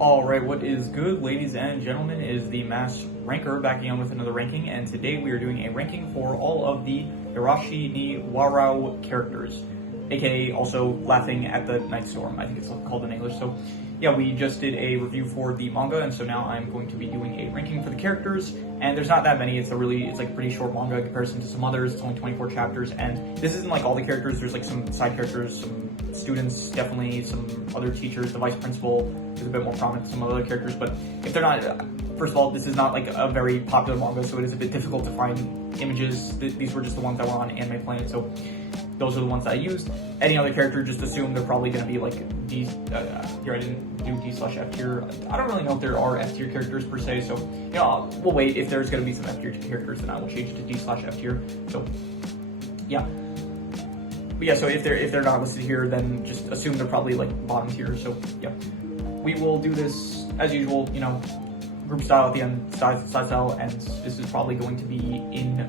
Alright, what is good, ladies and gentlemen, is the Mass Ranker back again with another ranking, and today we are doing a ranking for all of the Yoarashi ni Warau characters, aka also Laughing at the Night Storm, I think it's called in English. So yeah, we just did a review for the manga, and so now I'm going to be doing a ranking for the characters, and there's not that many. It's like a pretty short manga in comparison to some others. It's only 24 chapters, and this isn't like all the characters. There's like some side characters, some students, definitely some other teachers. The vice principal is a bit more prominent than some other characters, but if they're not, first of all, this is not like a very popular manga, so it is a bit difficult to find images. These were just the ones that were on Anime Planet, so those are the ones that I used. Any other character, just assume they're probably going to be like D. Here I didn't do D/F tier. I don't really know if there are F tier characters per se, so you know, we'll wait. If there's going to be some F tier characters, then I will change it to D/F tier. So yeah. But yeah, so if they're not listed here, then just assume they're probably like bottom tier. So yeah, we will do this as usual. You know, group style at the end, side style, and this is probably going to be in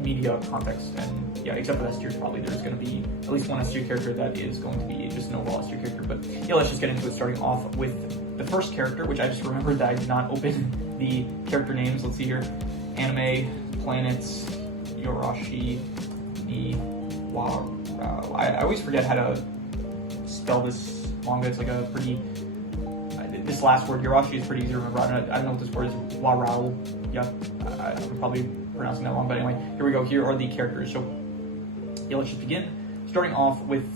media context. And yeah, except for S tier, probably there's going to be at least one S tier character that is going to be just an overall S tier character. But yeah, let's just get into it. Starting off with the first character, which I just remembered that I did not open the character names. Let's see here: Anime Planet Yoarashi ni Warau. I always forget how to spell this manga. It's like a pretty, this last word, Yoarashi, is pretty easy to remember. I don't know what this word is. Warau. Yeah, I'm probably pronouncing that wrong, but anyway, here we go. Here are the characters. So yeah, let's just begin. Starting off with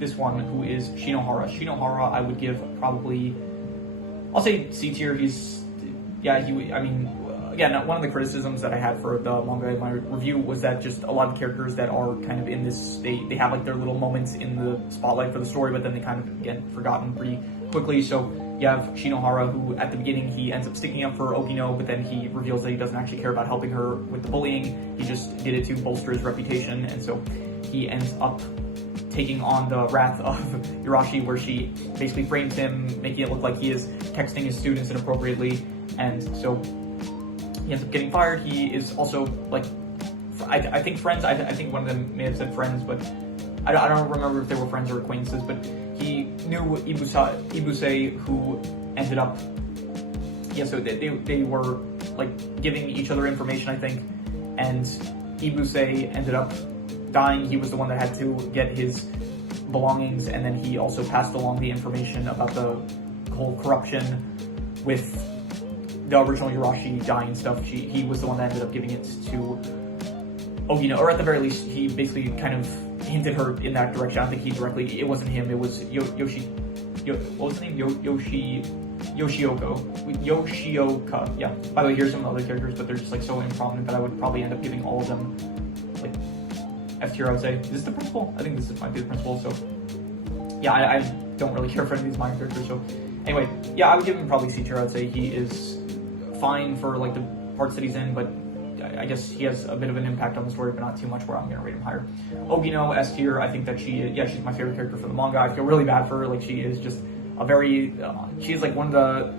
this one, who is Shinohara. Shinohara, I would give probably, I'll say C tier. I mean, again, one of the criticisms that I had for the manga in my review was that just a lot of characters that are kind of in this, they have like their little moments in the spotlight for the story, but then they kind of get forgotten pretty quickly. So you have Shinohara, who at the beginning he ends up sticking up for Ogino, but then he reveals that he doesn't actually care about helping her with the bullying. He just did it to bolster his reputation, and so he ends up taking on the wrath of Yoarashi, where she basically frames him, making it look like he is texting his students inappropriately, and so he ends up getting fired. He is also like, I think friends. I think one of them may have said friends, but I don't remember if they were friends or acquaintances. But he knew Ibuse, who ended up, yeah. So they were like giving each other information, I think, and Ibuse ended up dying. He was the one that had to get his belongings, and then he also passed along the information about the whole corruption with the original Yoarashi dying stuff. He was the one that ended up giving it to Ogino, or at the very least, he basically kind of hinted her in that direction. I don't think he directly, it wasn't him, it was what was the name? Yoshioka, yeah. By the way, here's some other characters, but they're just like so improminent that I would probably end up giving all of them like F tier, I would say. Is this the principal? I think this might be the principal, so yeah, I don't really care for any of these minor characters, so anyway, yeah, I would give him probably C tier. I'd say he is fine for like the parts that he's in, but I guess he has a bit of an impact on the story, but not too much where I'm going to rate him higher. Ogino, S tier. I think that she's my favorite character for the manga. I feel really bad for her. Like, she is just a very, she is like one of the,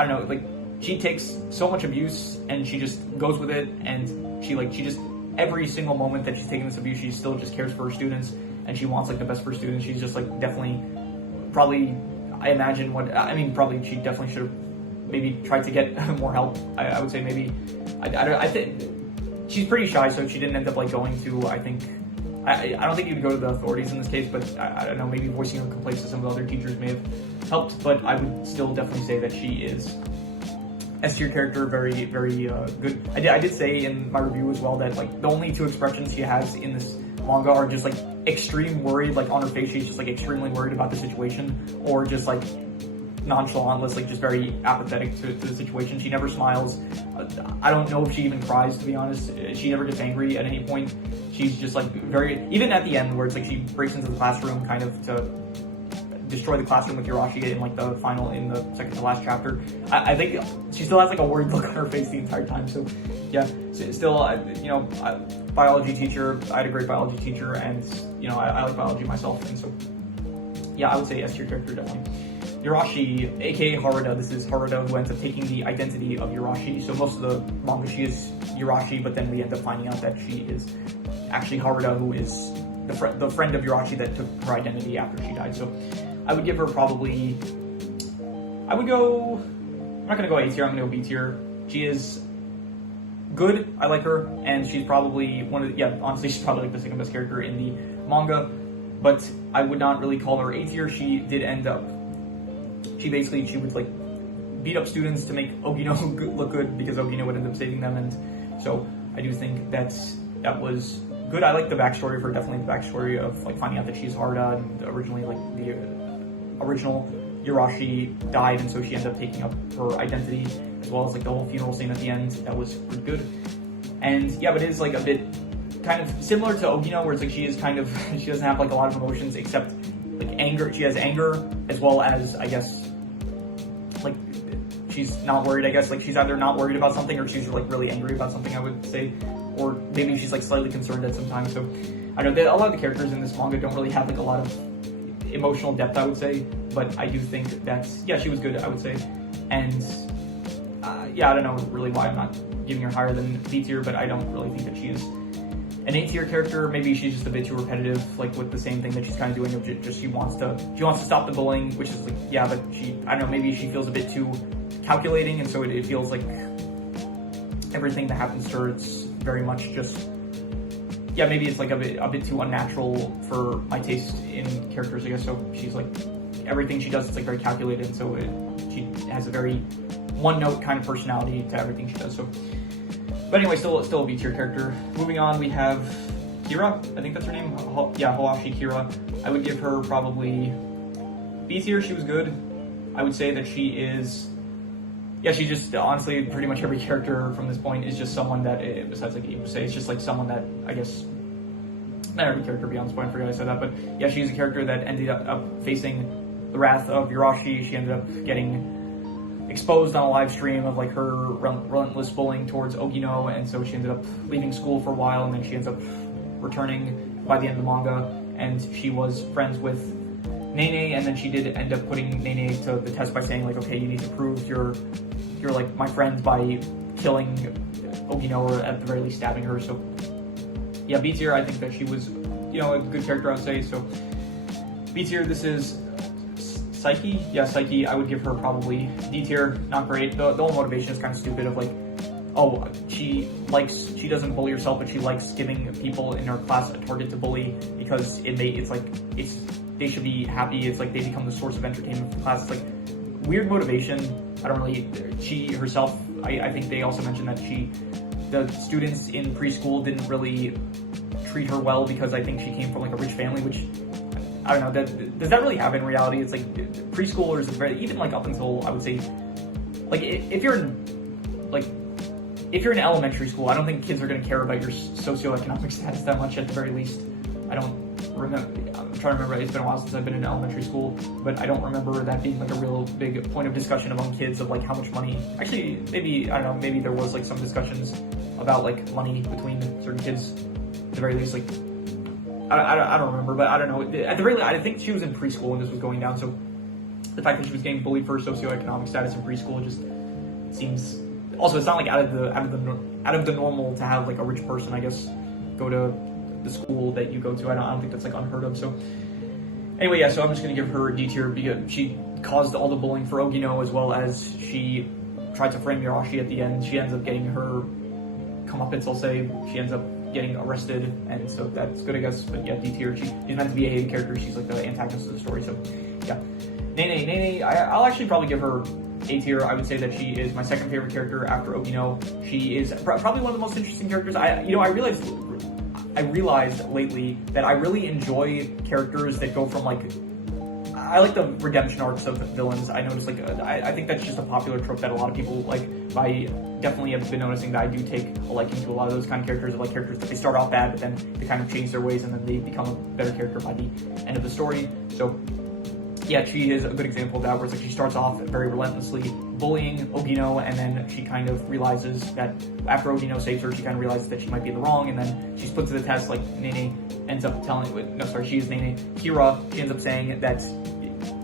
I don't know, like, she takes so much abuse and she just goes with it, and she just, every single moment that she's taking this abuse, she still just cares for her students, and she wants like the best for her students. She's just like definitely, probably, I imagine probably she definitely should have maybe tried to get more help. I would say maybe, I think she's pretty shy, so she didn't end up like going to, I don't think you'd go to the authorities in this case, but I don't know, maybe voicing her complaints to some of the other teachers may have helped, but I would still definitely say that she is S tier character, very, very good. I did say in my review as well that like the only two expressions she has in this manga are just like extreme worried, like on her face she's just like extremely worried about the situation, or just like nonchalant, like just very apathetic to the situation. She never smiles. I don't know if she even cries, to be honest. She never gets angry at any point. She's just like very, even at the end where it's like she breaks into the classroom kind of to destroy the classroom with Yoarashi in like the final, in the second to last chapter. I think she still has like a worried look on her face the entire time. So yeah, still, you know, biology teacher. I had a great biology teacher, and you know, I like biology myself, and so yeah, I would say S tier character definitely. Yoarashi, aka Haruda. This is Haruda, who ends up taking the identity of Yoarashi. So most of the manga she is Yoarashi, but then we end up finding out that she is actually Haruda, who is the friend of Yoarashi that took her identity after she died. So I would give her probably, I would go, I'm not gonna go A tier, I'm gonna go B tier. She is good, I like her, and she's probably one of the, yeah, honestly, she's probably like the second best character in the manga, but I would not really call her A tier. She did end up, she would like beat up students to make Ogino look good because Ogino would end up saving them, and so I do think that was good. I like the backstory of her, definitely the backstory of like finding out that she's Harda, and originally like the original Yoarashi died, and so she ended up taking up her identity, as well as like the whole funeral scene at the end. That was pretty good. And yeah, but it is like a bit kind of similar to Ogino, where it's like she is kind of, she doesn't have like a lot of emotions except like anger. She has anger, as well as, I guess, like she's not worried, I guess, like she's either not worried about something or she's like really angry about something, I would say, or maybe she's like slightly concerned at some time. So I don't know, a lot of the characters in this manga don't really have like a lot of emotional depth, I would say, but I do think that, yeah, she was good, I would say. And yeah, I don't know really why I'm not giving her higher than B tier, but I don't really think that she is an A tier character. Maybe she's just a bit too repetitive, like with the same thing that she's kind of doing, of just she wants to stop the bullying, which is like, yeah, but I don't know, maybe she feels a bit too calculating, and so it feels like everything that happens to her, it's very much just, yeah, maybe it's like a bit too unnatural for my taste in characters, I guess. So she's like, everything she does, it's like very calculated, and so she has a very one-note kind of personality to everything she does. So, but anyway, still a B tier character. Moving on, we have Kira. I think that's her name. Yeah, Hoashi Kira. I would give her probably B tier. She was good. I would say that she is, yeah, she just, honestly, pretty much every character from this point is just someone that, besides like Ibuse, it's just like someone that, I guess, not every character beyond this point, I forgot I said that, but yeah, she's a character that ended up facing the wrath of Yoarashi. She ended up getting exposed on a live stream of like her relentless bullying towards Ogino, and so she ended up leaving school for a while, and then she ends up returning by the end of the manga, and she was friends with Nene, and then she did end up putting Nene to the test by saying like, okay, you need to prove you're like my friend by killing Ogino, or at the very least stabbing her. So yeah, B tier. I think that she was, you know, a good character, I would say. So B tier. This is Psyche. Yeah, Psyche. I would give her probably D tier. Not great. The whole motivation is kind of stupid. Of like, oh, she doesn't bully herself, but she likes giving people in her class a target to bully because they should be happy. It's like they become the source of entertainment for the class. It's like weird motivation. I don't really, she herself, I think they also mentioned that the students in preschool didn't really treat her well because I think she came from like a rich family, which, I don't know, does that really happen in reality? It's like preschoolers, even like up until, I would say, like if you're in elementary school, I don't think kids are going to care about your socioeconomic status that much, at the very least. I don't remember, I'm trying to remember, it's been a while since I've been in elementary school, but I don't remember that being like a real big point of discussion among kids of like how much money, actually maybe, I don't know, maybe there was like some discussions about like money between certain kids, at the very least, like, I don't remember, but I don't know, at the very least, I think she was in preschool when this was going down, so the fact that she was getting bullied for her socioeconomic status in preschool just seems, also it's not like out of the normal to have like a rich person, I guess, go to the school that you go to. I don't think that's like unheard of. So anyway, yeah, so I'm just gonna give her a D tier because she caused all the bullying for Ogino, as well as she tried to frame Yoarashi at the end. She ends up getting her comeuppance, I'll say. She ends up getting arrested, and so that's good, I guess. But yeah, D tier. She's meant to be a hated character. She's like the antagonist of the story. So yeah, Nene, I'll actually probably give her A tier. I would say that she is my second favorite character after Ogino. She is probably one of the most interesting characters. I realized lately that I really enjoy characters that go from like, I like the redemption arcs of villains. I noticed like, I think that's just a popular trope that a lot of people like. I definitely have been noticing that I do take a liking to a lot of those kind of characters, like characters that they start off bad, but then they kind of change their ways and then they become a better character by the end of the story. So yeah, she is a good example of that, where it's like she starts off very relentlessly bullying Ogino, and then she kind of realizes that after Ogino saves her, she kind of realizes that she might be in the wrong, and then she's put to the test. Like Nene ends up she is Nene. Kira, she ends up saying that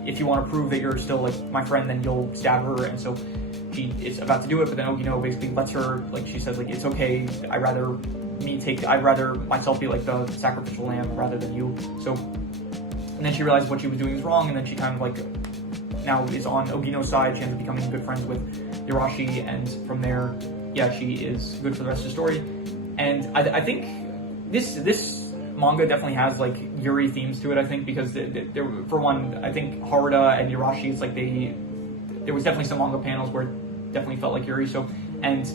if you want to prove that you're still like my friend, then you'll stab her, and so she is about to do it, but then Ogino basically lets her, like she says, like, it's okay, I'd rather myself be like the sacrificial lamb rather than you. So, and then she realized what she was doing was wrong, and then she kind of like now is on Ogino's side. She ends up becoming good friends with Yoarashi, and from there, yeah, she is good for the rest of the story. And I think this manga definitely has like Yuri themes to it. I think because for one, I think Haruda and Yoarashi is like there was definitely some manga panels where it definitely felt like Yuri. So, and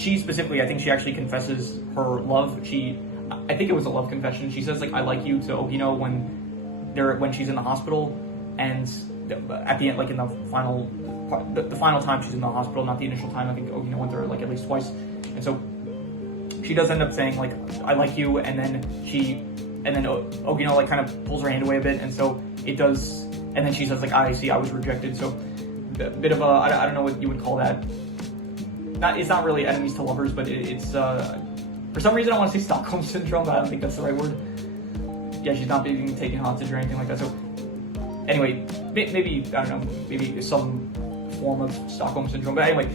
she specifically, I think she actually confesses her love. I think it was a love confession. She says like "I like you" to Ogino when she's in the hospital, and at the end, like in the final time she's in the hospital, not the initial time. I think Ogino went there like at least twice, and so she does end up saying like "I like you," and then Ogino like kind of pulls her hand away a bit, and so it does, and then she says like "I see, I was rejected." So a bit of a I don't know what you would call that. It's not really enemies to lovers, but it's for some reason I want to say Stockholm syndrome, but I don't think that's the right word. Yeah, she's not being taken hostage or anything like that. So anyway, maybe I don't know, maybe some form of Stockholm syndrome. But anyway,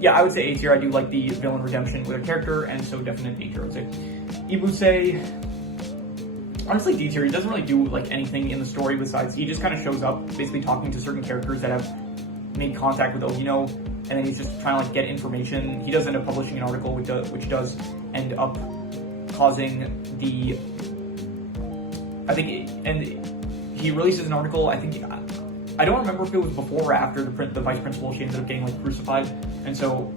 yeah, I would say A tier. I do like the villain redemption with her character, and so definite A tier. I would say Ibuse, honestly D tier. He doesn't really do like anything in the story besides he just kind of shows up, basically talking to certain characters that have made contact with Ogino, and then he's just trying to like get information. He does end up publishing an article which does end up causing the, I think, and he releases an article. I think I don't remember if it was before or after the vice principal. She ended up getting like crucified, and so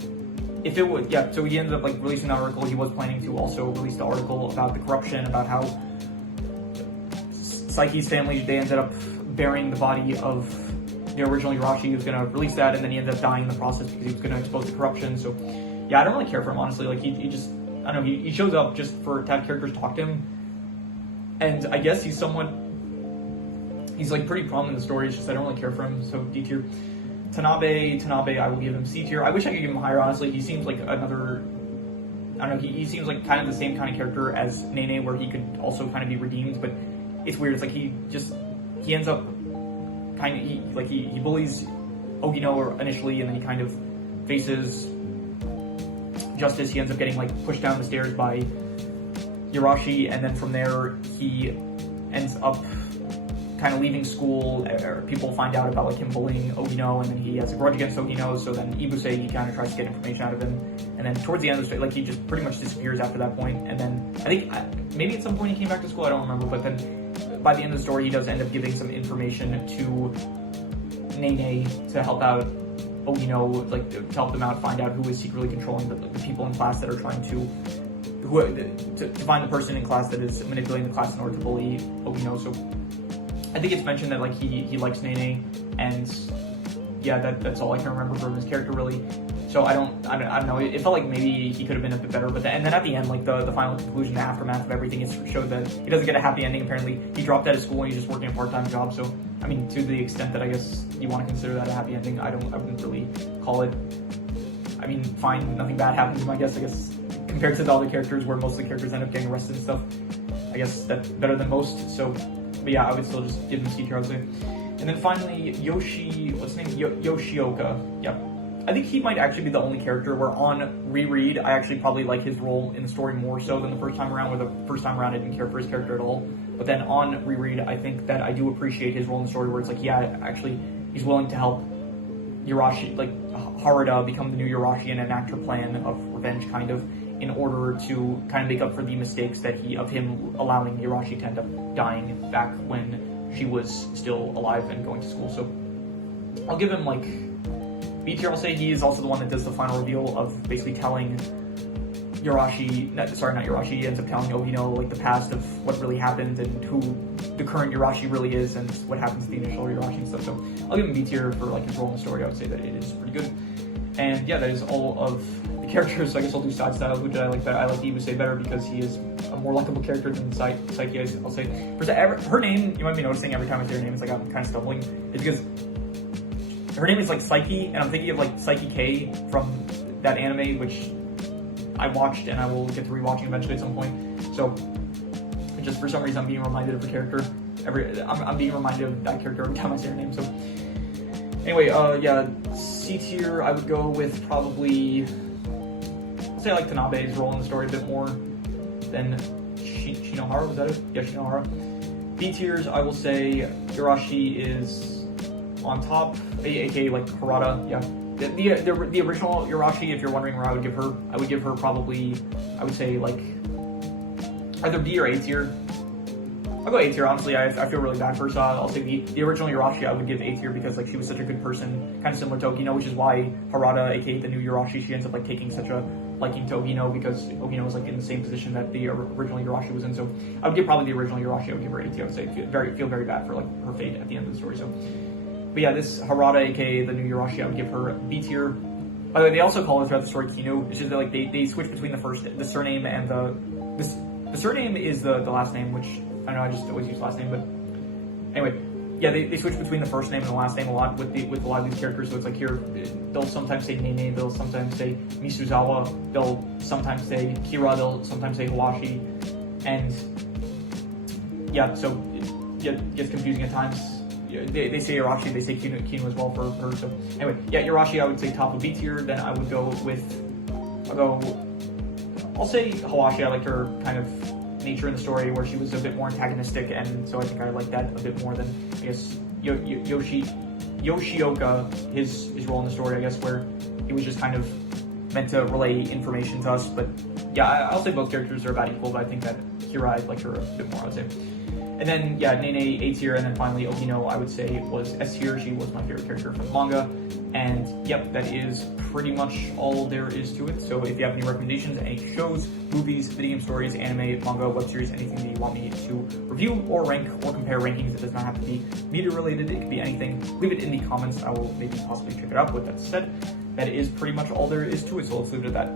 if it was, yeah, so he ended up like releasing an article. He was planning to also release the article about the corruption, about how Psyche's family, they ended up burying the body of the original Yoarashi. He was going to release that, and then he ended up dying in the process because he was going to expose the corruption. So yeah, I don't really care for him, honestly. Like he just, I don't know, he shows up just to have characters talk to him, and I guess he's like pretty prominent in the story. It's just I don't really care for him, so D tier. Tanabe, I will give him C tier. I wish I could give him higher, honestly. He seems like another, I don't know, he seems like kind of the same kind of character as Nene, where he could also kind of be redeemed, but it's weird. It's like he ends up kind of, he bullies Ogino initially, and then he kind of faces justice. He ends up getting like pushed down the stairs by Yoarashi, and then from there he ends up kind of leaving school, or people find out about like him bullying Ogino, and then he has a grudge against Ogino. So then Ibuse, he kind of tries to get information out of him, and then towards the end of the story, like he just pretty much disappears after that point. And then I think maybe at some point he came back to school, I don't remember, but then by the end of the story he does end up giving some information to Nene to help out Ogino, like to help them out, find out who is secretly controlling the people in class that are trying to find the person in class that is manipulating the class in order to bully Ogino. So I think it's mentioned that like he likes Nene, and yeah, that's all I can remember from his character really. So I don't know. It felt like maybe he could have been a bit better, but and then at the end, like the final conclusion, the aftermath of everything, it showed that he doesn't get a happy ending. Apparently, he dropped out of school and he's just working a part-time job. So I mean, to the extent that I guess you want to consider that a happy ending, I wouldn't really call it. I mean, fine, nothing bad happens to him. I guess compared to the other characters, where most of the characters end up getting arrested and stuff, I guess that's better than most. So. But yeah, I would still just give him C tier, I would say. And then finally, what's his name? Yoshioka. Yep. I think he might actually be the only character where on reread, I actually probably like his role in the story more so than the first time around, where the first time around I didn't care for his character at all. But then on reread, I think that I do appreciate his role in the story, where it's like, yeah, actually, he's willing to help Yoarashi, like Haruda, become the new Yoarashi and enact her plan of revenge, kind of, in order to kind of make up for the mistakes that of him allowing Yoarashi to end up dying back when she was still alive and going to school. So I'll give him like B tier. I'll say he is also the one that does the final reveal of basically telling Yoarashi, not Yoarashi, he ends up telling Ogino like the past of what really happened and who the current Yoarashi really is and what happens to the initial Yoarashi and stuff. So I'll give him B tier for like his role in the story. I would say that it is pretty good. And yeah, that is all of the characters. So I guess I'll do side style. Who did I like better? I like Ibuse better because he is a more likable character than Psyche. I'll say. Her name, you might be noticing every time I say her name, it's like I'm kind of stumbling. It's because her name is like Psyche, and I'm thinking of like Psyche K from that anime, which I watched and I will get to rewatching eventually at some point. So just for some reason I'm being reminded of her character. I'm being reminded of that character every time I say her name. So anyway, yeah, C tier, I would go with probably, I'll say I like Tanabe's role in the story a bit more than Shinohara, was that it? Yeah, Shinohara. B tiers, I will say Yoarashi is on top, aka like Harada, yeah. The original Yoarashi, if you're wondering where I would give her probably, I would say like either B or A tier. I'll go A tier, honestly. I feel really bad for her, so I'll say the original Yoarashi I would give A tier because like she was such a good person, kind of similar to Ogino, which is why Harada, aka the new Yoarashi, she ends up like taking such a liking to Ogino because Ogino was like in the same position that the original Yoarashi was in. So I would give probably the original Yoarashi, I would give her A tier. I would say feel very bad for like her fate at the end of the story. So, but yeah, this Harada, aka the new Yoarashi, I would give her B tier. By the way, they also call her throughout the story Kinu. It's just that like they switch between the surname and the surname is the last name, which I know I just always use last name, but anyway, yeah, they switch between the first name and the last name a lot with a lot of these characters. So it's like here, they'll sometimes say Nene, they'll sometimes say Misuzawa, they'll sometimes say Kira, they'll sometimes say Hawashi, and yeah, so it gets confusing at times. They say Yoarashi, they say Kinu as well for her. So anyway, yeah, Yoarashi I would say top of B tier. Then I would go with, I'll say Hawashi. I liked her kind of nature in the story where she was a bit more antagonistic, and so I think I like that a bit more than I guess Yoshioka, his role in the story, I guess, where he was just kind of meant to relay information to us. But yeah, I'll say both characters are about equal, but I think that Kira, I like her a bit more, I would say. And then, yeah, Nene, A tier, and then finally Ogino, I would say, was S tier. She was my favorite character from the manga. And, yep, that is pretty much all there is to it. So if you have any recommendations, any shows, movies, video game stories, anime, manga, web series, anything that you want me to review or rank or compare rankings, it does not have to be media related. It could be anything. Leave it in the comments. I will maybe possibly check it out. With that said, that is pretty much all there is to it. So let's leave it at that.